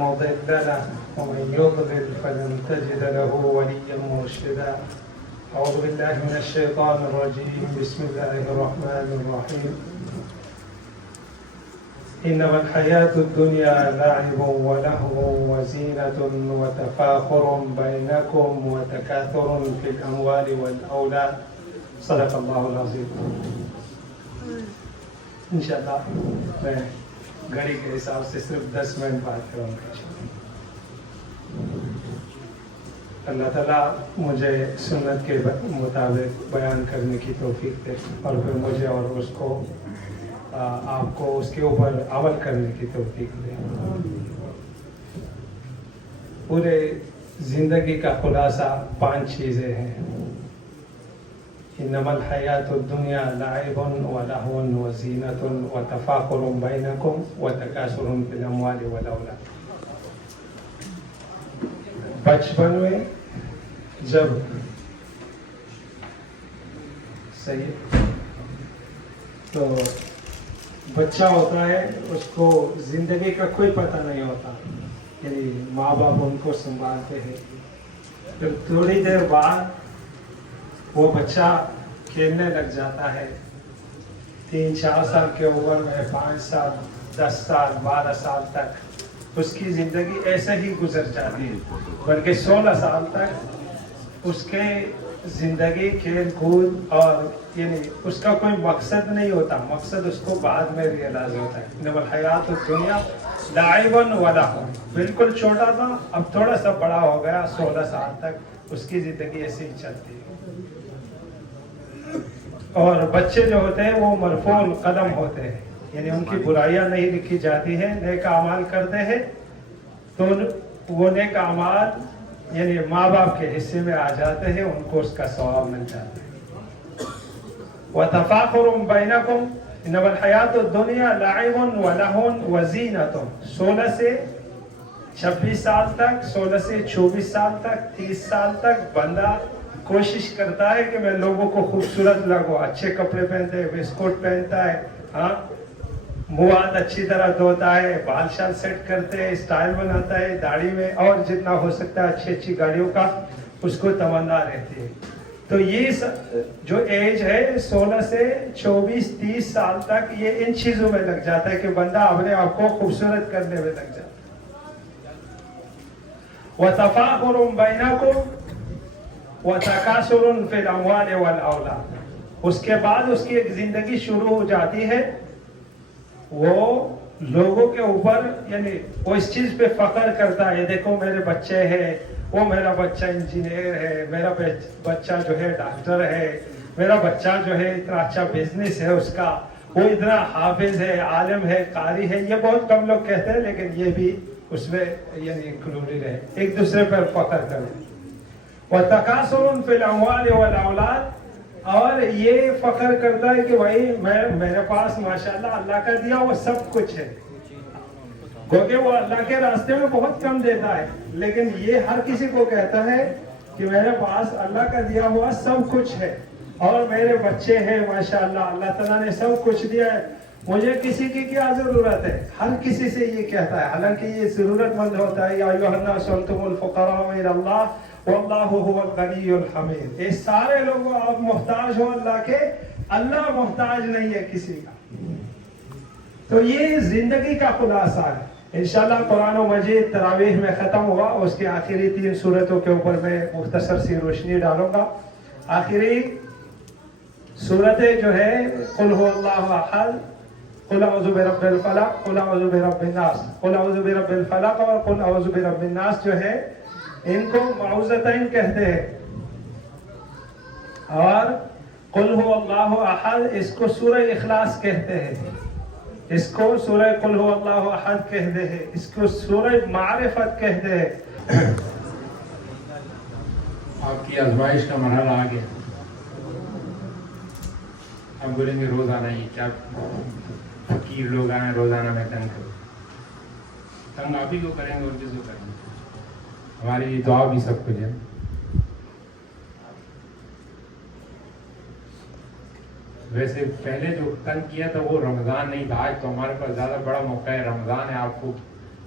مضل له ومن يضلل فلن تجد له وليا مرشدا. أعوذ بالله من الشيطان الرجيم. بسم الله الرحمن الرحيم. إنما الحياة الدنيا لعب ولهو وزينة وتفاخر بينكم وتكاثر في الأموال والأولاد. صدق الله العظيم. انشاءاللہ میں گھڑی کے حساب سے صرف 10 منٹ بات کروں گا. اللہ تعالیٰ مجھے سنت کے مطابق بیان کرنے کی توفیق دے اور پھر مجھے اور اس کو آپ کو اس کے اوپر عمل کرنے کی توفیق دے. پورے زندگی کا خلاصہ 5 چیزیں ہیں. انما الحیات الدنیا لعب ولہو وزینۃ وتفاخر بینکم وتکاثر فی الاموال والاولاد. بچپن میں جب صحیح تو بچہ ہوتا ہے اس کو زندگی کا کوئی پتہ نہیں ہوتا، یعنی ماں باپ ان کو سنبھالتے ہیں. پھر تھوڑی دیر بعد وہ بچہ کھیلنے لگ جاتا ہے. 3-4 سال کے عمر میں 5 سال 10 سال 12 سال تک اس کی زندگی ایسے ہی گزر جاتی ہے، بلکہ 16 سال تک اس کے زندگی کھیل کود اور یعنی اس کا کوئی مقصد نہیں ہوتا. مقصد اس کو بعد میں ریئلائز ہوتا ہے. انما الحیات الدنیا لعب ولہو. بالکل چھوٹا تھا، اب تھوڑا سا بڑا ہو گیا، 16 سال تک اس کی زندگی ایسے ہی چلتی ہے. اور بچے جو ہوتے ہیں وہ مرفوع القلم ہوتے ہیں، یعنی ان کی برائیاں نہیں لکھی جاتی ہیں، نیک اعمال کرتے ہیں تو وہ نیک اعمال یعنی ماں باپ کے حصے میں آ جاتے ہیں، ان کو اس کا ثواب مل جاتا ہے. وتفاخر بینکم. انما الحیات الدنیا لعب ولہو وزینۃ. 16 سے 26 سال تک، 16 سے 24 سال تک، 30 سال تک بندہ کوشش کرتا ہے کہ میں لوگوں کو خوبصورت لگوں. اچھے کپڑے پہنتے ہیں، بسکٹ پہنتا ہے، ہاں منہ ہاتھ اچھی طرح دھوتا ہے، بال شال سیٹ کرتے ہیں، اسٹائل بناتا ہے داڑھی میں، اور جتنا ہو سکتا ہے اچھی اچھی گاڑیوں کا اس کو تمنا رہتی ہے. تو یہ جو ایج ہے 16 سے 24-30 سال تک یہ ان چیزوں میں لگ جاتا ہے کہ بندہ اپنے آپ کو خوبصورت کرنے میں لگ جاتا ہے. وَتَفَاخُرٌ بَيْنَكُمْ وَتَكَاثُرٌ فِي الْأَمْوَالِ وَالْأَوْلَادِ. اس کے بعد اس کی ایک زندگی شروع ہو جاتی ہے، وہ لوگوں کے اوپر یعنی وہ اس چیز پہ فخر کرتا ہے، دیکھو میرے بچے ہیں، وہ میرا بچہ انجینئر ہے، میرا بچہ جو ہے ڈاکٹر ہے، میرا بچہ جو ہے اتنا اچھا بزنس ہے اس کا، وہ اتنا حافظ ہے، عالم ہے، قاری ہے. یہ بہت کم لوگ کہتے ہیں لیکن یہ بھی اس میں یعنی انکلوڈیڈ ہے. ایک دوسرے پر فخر کریں. وَتَكَاثُرٌ فِي الْأَمْوَالِ وَالْأَوْلَادِ. اور یہ فخر کرتا ہے کہ بھائی میرے پاس ماشاءاللہ اللہ کا دیا وہ سب کچھ ہے. کیونکہ وہ اللہ کے راستے میں بہت کم دیتا ہے، لیکن یہ ہر کسی کو کہتا ہے کہ میرے پاس اللہ کا دیا ہوا سب کچھ ہے اور میرے بچے ہیں ماشاءاللہ، اللہ تعالیٰ نے سب کچھ دیا ہے، مجھے کسی کی کیا ضرورت ہے. ہر کسی سے یہ کہتا ہے، حالانکہ یہ ضرورت مند ہوتا ہے. یا ایھا الناس انتم الفقراء الی اللہ واللہ هو الغنی الحمید. یہ سارے لوگ آپ محتاج ہو اللہ کے، اللہ محتاج نہیں ہے کسی کا. تو یہ زندگی کا خلاصہ ہے. انشاءاللہ قرآن و مجید تراویح میں ختم ہوا، اس کی آخری 3 سورتوں کے اوپر میں مختصر سی روشنی ڈالوں گا. آخری سورتیں جو ہے قل هو اللہ احد، قل اعوذ برب الفلق، قل اعوذ برب الناس، قل اعوذ برب الفلق اور قل اعوذ برب الناس جو ہے ان کو معوذتین کہتے ہیں. اور قل هو اللہ احد اس کو سورہ اخلاص کہتے ہیں، اس کو سورہ قل هو اللہ احد کہتے ہیں، اس کو سورہ معرفت کہتے ہیں. آپ کی آزمائش کا مرحلہ آ گیا. ہم بولیں گے روزانہ ہی کیا فقیر لوگ آئیں روزانہ میں تنگ کرو. تنگ آپ ہی کو کریں گے اور کس کو کریں گے. ہماری دعا بھی سب کچھ ہے. ویسے پہلے جو تنگ کیا تھا وہ رمضان نہیں تھا، آج تو ہمارے پاس زیادہ بڑا موقع ہے. رمضان ہے، آپ کو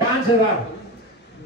5,000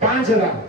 5,000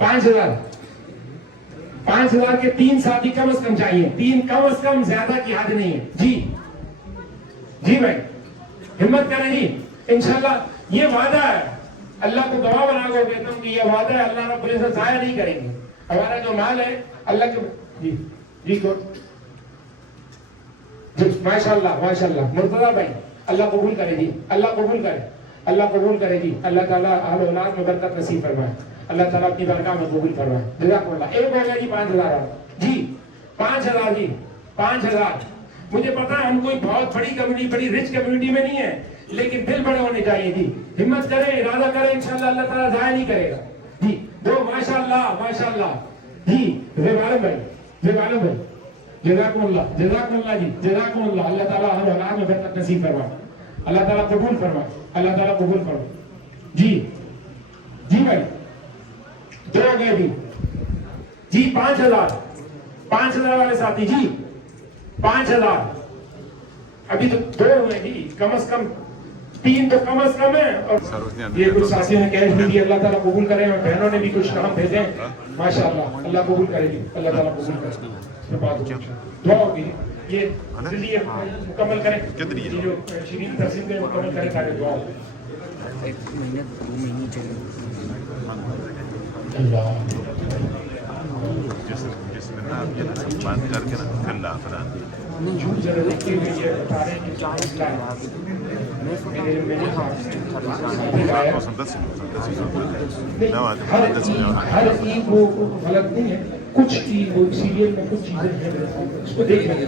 5,000 5,000 کے 3 ساتھی کم از کم چاہیے, 3 کم از کم, زیادہ کی حد نہیں ہے. جی بھائی ہمت کریں جی, انشاءاللہ یہ وعدہ ہے, اللہ کو گواہ بنا کر کہتا ہوں کہ یہ وعدہ ہے, اللہ رب العزت ضائع نہیں کریں گے. ہمارا جو مال ہے اللہ کے جی ماشاءاللہ مرتضیٰ بھائی, اللہ قبول کرے جی, اللہ قبول کرے جی, اللہ تعالیٰ اہل اولاد میں برکت نصیب فرمائے, اللہ تعالیٰ اپنی برکات میں قبول فرمائے. جزاکم اللہ. ایک ہو گیا جی 5,000 جی 5,000 جی 5,000. مجھے پتا ہے ہم کوئی بہت بڑی کمیونٹی, بڑی رچ کمیونٹی میں نہیں ہے, لیکن دل بڑے ہونے چاہیے جی. ہمت کریں, ارادہ کریں, انشاءاللہ اللہ تعالیٰ ضائع نہیں کرے گا جی. دو ماشاءاللہ جی. غالب بھائی جزاکم اللہ جی, جزاکم اللہ. اللہ تعالیٰ ہر اولاد میں برکت نصیب فرمائے, اللہ تعالیٰ قبول فرمائے. جی بھائی دو ہو گئے جی 5,000 والے ساتھی جی 5,000. ابھی تو 2 ہوئے جی, کم از کم 3 تو کم از کم ہے. اور یہ کچھ ساتھیوں نے کیش بھی دی, اللہ تعالیٰ قبول کرے, اور بہنوں نے بھی کچھ نام بھیجے ماشاءاللہ, اللہ قبول کرے جی, اللہ تعالیٰ قبول کرے. دعا ہوگی یہ جلدی مکمل کریں, جو شیرین تقسیم کے مکمل کریں تاکہ دعا ہو. 1 مہینے 2 مہینے چلے. اللہ جس میں نا بات کر کے نا پھر لافران جھوٹ ضرورت کی ہوئی ہے, بتا رہے ہیں کہ 40 لاکھ ہر عید وہ غلط نہیں ہے, کچھ عید وہ سیریل میں کچھ چیزیں ہیں اس کو دیکھ لیں,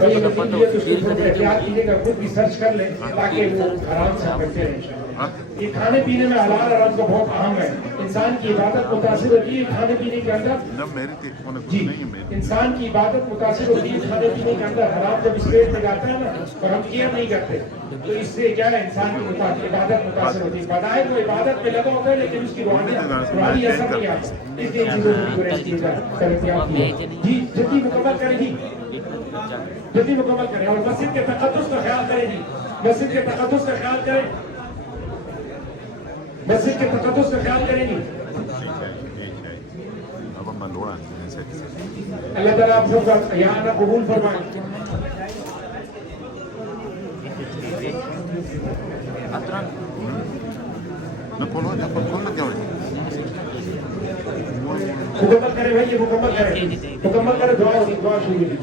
اور یہ احتیاط کیجیے گا, خود بھی سرچ کر لیں تاکہ وہ حرام سے بچتے رہیں. یہ کھانے پینے میں حلال حرام کو بہت اہم ہے. انسان کی عبادت متاثر ہوتی ہے کھانے پینے کے اندر جی, انسان کی عبادت متاثر ہوتی ہے کھانے پینے کے اندر. حرام جب اس پیٹ میں جاتا ہے نا اور ہم کیئر نہیں کرتے تو اس سے کیا ہے, انسان کی عبادت متاثر ہوتی ہے. بظاہر وہ عبادت میں لگا ہوتا ہے لیکن اس کی روحانی اثر نہیں آتا. اس لیے چیزوں کو جی جلدی مکمل کریں جی, جلدی مکمل کریں. اور مسجد کے تقدس کا خیال کریں جی, مسجد کے تقدس کا خیال کریں, مسجد کے تقدس کا خیال کریں گی. اللہ تعالیٰ آپ سب کا یہاں آنا قبول فرمائے. مکمل کرے بھائی, یہ مکمل کرے, دعا ہوگی, دعا شروع ہوگی.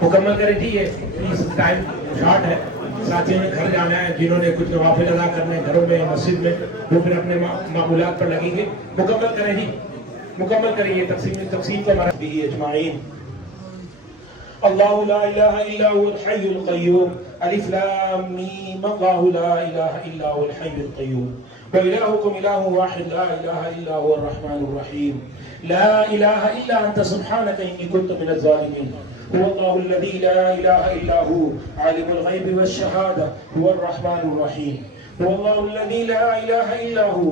مکمل کرے جی, یہ ٹائم شارٹ ہے, ساتھیوں نے گھر جانا ہے, جنہوں نے کچھ نوافل ادا کرنے ہیں گھروں میں مسجد میں وہ پھر اپنے معمولات پر لگیں گے. مکمل کریں جی, مکمل کریں. یہ تقسیم کا مرحلہ بھی اجمعین. اللہ لا الہ الا هو الحی القیوم, الف لام میم, اللہ لا الہ الا هو الحی القیوم, وإلهكم إله واحد لا إله إلا هو الرحمن الرحيم, لا إله إلا أنت سبحانك إني كنت من الظالمين, هو الله الذي لا إله إلا هو عالم الغيب والشهادة هو الرحمن الرحيم, هو الله الذي لا إله إلا هو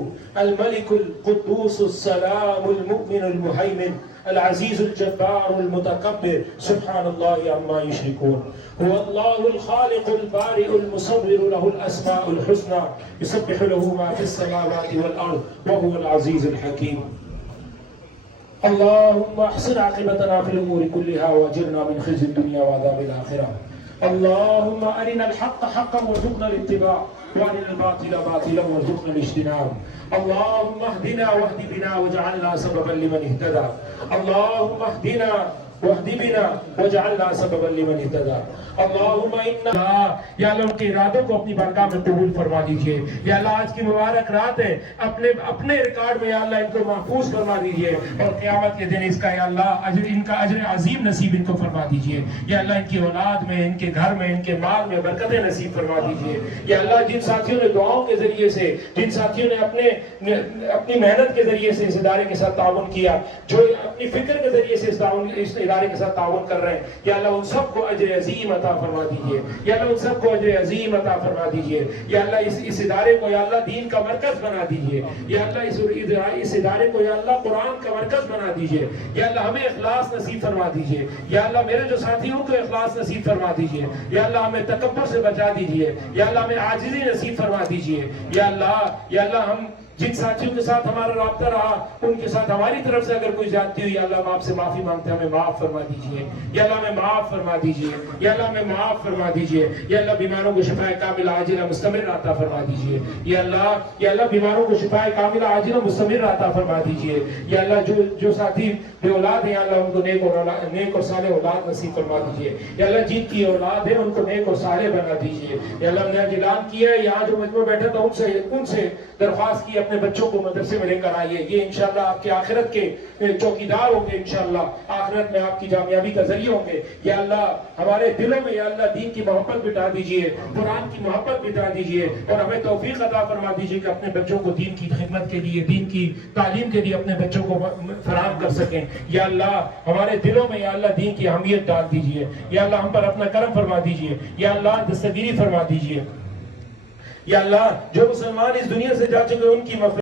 الملك القدوس السلام المؤمن المهيمن العزيز الجبار المتكبر سبحان الله عما يشركون, هو الله الخالق البارئ المصور له الأسماء الحسنى يسبح له ما في السماوات والأرض وهو العزيز الحكيم. اللهم احسن عاقبتنا في الأمور كلها واجرنا من خزي الدنيا وعذاب الآخرة. اللهم أرنا الحق حقا وارزقنا الاتباع, وأرنا الباطل باطلا وارزقنا الاجتناب. اللهم اهدنا واهد بنا واجعلنا سببا لمن اهتدى. اللهم اهدنا واهد بنا واجعلنا سببا لمن اهتدى. اللهم انا یا اللہ ان کے ارادوں کو اپنی بارگاہ میں قبول فرما دیجئے. یا اللہ آج کی مبارک رات ہے, اپنے ریکارڈ میں یا اللہ ان کو محفوظ فرما دیجئے, اور قیامت کے دن اس کا یا اللہ ان کا اجر عظیم نصیب ان کو فرما دیجئے. یا اللہ ان کی اولاد میں, ان کے گھر میں, ان کے مال میں برکتیں نصیب فرما دیجئے. یا اللہ جن ساتھیوں نے دعاؤں کے ذریعے سے, جن ساتھیوں نے اپنی محنت کے ذریعے سے اس ادارے کے ساتھ تعاون کیا, جو اپنی فکر کے ذریعے سے اس ادارے کے ساتھ تعاون کر رہے ہیں، یا اللہ ان سب کو اجر عظیم عطا فرما دیجیے، یا اللہ ان سب کو اجر عظیم عطا فرما دیجیے، یا اللہ اس ادارے کو یا اللہ دین کا مرکز بنا دیجیے، یا اللہ اس ادارے کو یا اللہ قرآن کا مرکز بنا دیجیے، یا اللہ ہمیں اخلاص نصیب فرما دیجیے، یا اللہ میرے جو ساتھیوں کو اخلاص نصیب فرما دیجیے، یا اللہ ہمیں تکبر سے بچا دیجیے، یا اللہ ہمیں عاجزی نصیب فرما دیجیے، یا اللہ ہم جن ساتھیوں کے ساتھ ہمارا رابطہ رہا ان کے ساتھ ہماری طرف سے اگر کوئی زیادتی ہوئی، یا اللہ ہم آپ سے معافی مانگتے ہیں، ہمیں معاف فرما دیجیے، یا اللہ ہمیں معاف فرما دیجیے، یا اللہ ہمیں معاف فرما دیجیے، یا اللہ بیماروں کو شفاء کاملہ عاجلہ مستمر عطا فرما دیجیے، یا اللہ بیماروں کو شفاء کاملہ عاجلہ مستمر عطا فرما دیجیے، یا اللہ جو ساتھی بے اولاد ہیں، یا اللہ ان کو نیک اور صالح اولاد نصیب فرما دیجیے، یا اللہ جن کی اولاد ہے ان کو نیک اور صالح بنا دیجیے، یا اللہ ہم نے آج اعلان کیا ہے یہاں جو مجمع بیٹھا تھا ان سے درخواست کی اپنے بچوں کو مدرسے میں لے کر آئیے، یہ انشاءاللہ آپ کے آخرت کے چوکیدار ہوں گے، انشاءاللہ آخرت میں آپ کی کامیابی کا ذریعہ ہوں گے، یا اللہ ہمارے دلوں میں یا اللہ دین کی محبت بٹھا دیجیے، قرآن کی محبت بٹھا دیجیے، اور ہمیں توفیق عطا فرما دیجیے کہ اپنے بچوں کو دین کی خدمت کے لیے، دین کی تعلیم کے لیے اپنے بچوں کو فراہم کر سکیں، یا اللہ ہمارے دلوں میں یا اللہ دین کی اہمیت ڈال دیجیے، یا اللہ ہم پر اپنا کرم فرما دیجیے، یا اللہ دستگیری فرما دیجیے، یا اللہ جو مسلمان اس دنیا سے جا چکے ان کی مغفرت